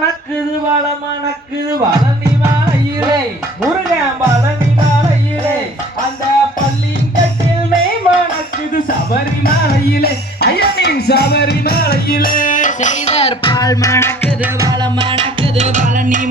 மணக்குது வள மணக்குது வளனி வாழையிலே முருகன் வளனி வாழையிலே அந்த பள்ளியின் கட்டில் நெய் மணக்குது சபரிமலையிலே ஐயனின் சபரிமலையிலே. செய்தர் பால் மணக்குது வள மணக்குது வளனி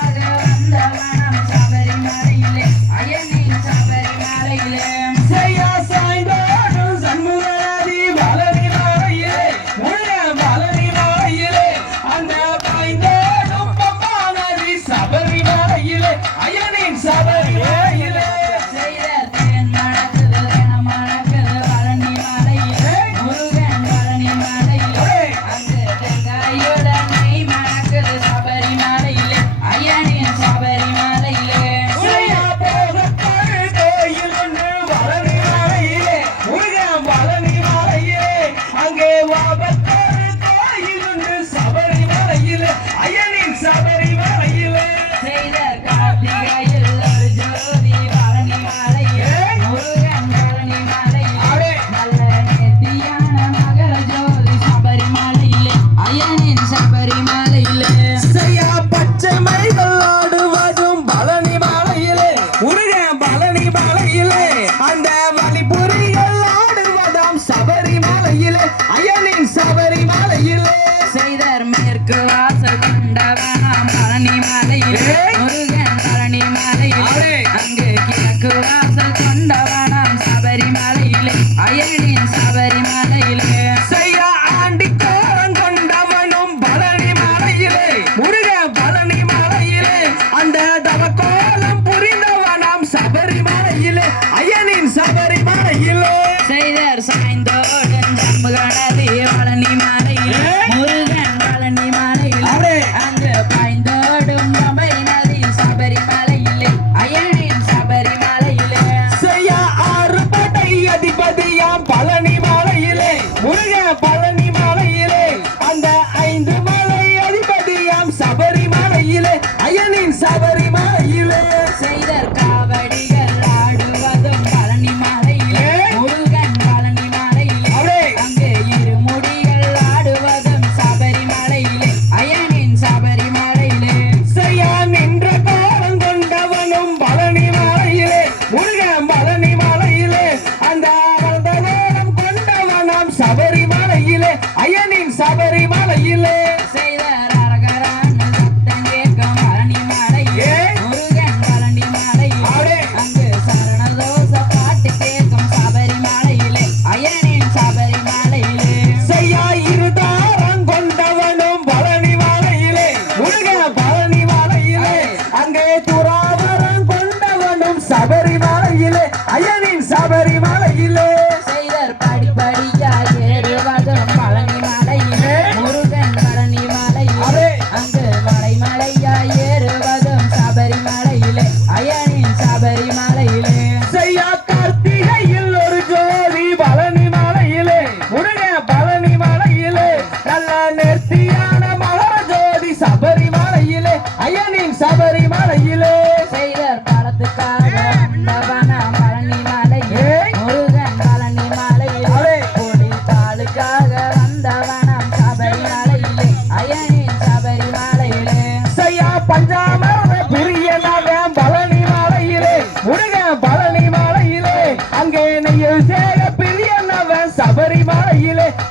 ವಂದವನ திருவாசல் கொண்டவனாம் பழனி மலையில் ஒரு சபரிமலையிலே. செய்தர் முருகன் பழனி இரு முடிகள் ஆடுவதும் சபரிமலையிலே. அயனின் சபரிமலையிலே. செய்யான் என்ற கோலம் கொண்டவனும் பழனி முருகன் பழனி அந்த கொண்டவனாம் சபரிமலையிலே. அயனின் சபரி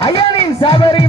ஐயனின் சபரி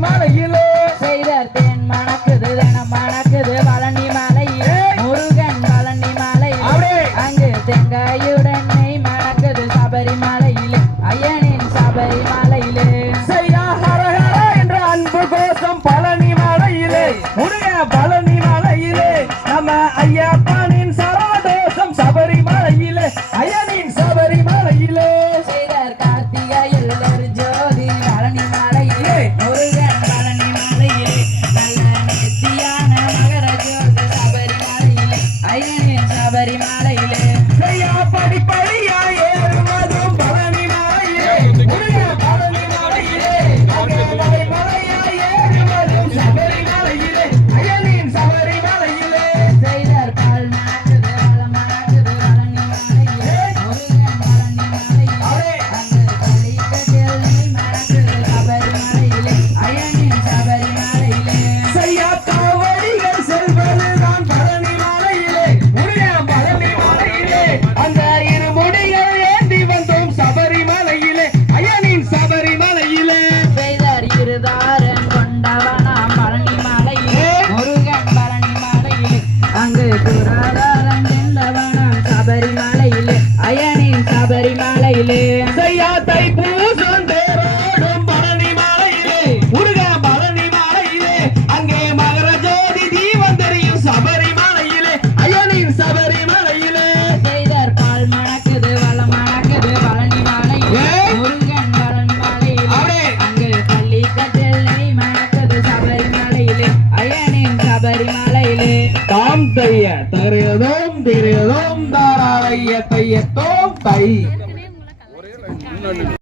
தரியதோம் திரியதோம் தாராளைய தையத்தோம் தை.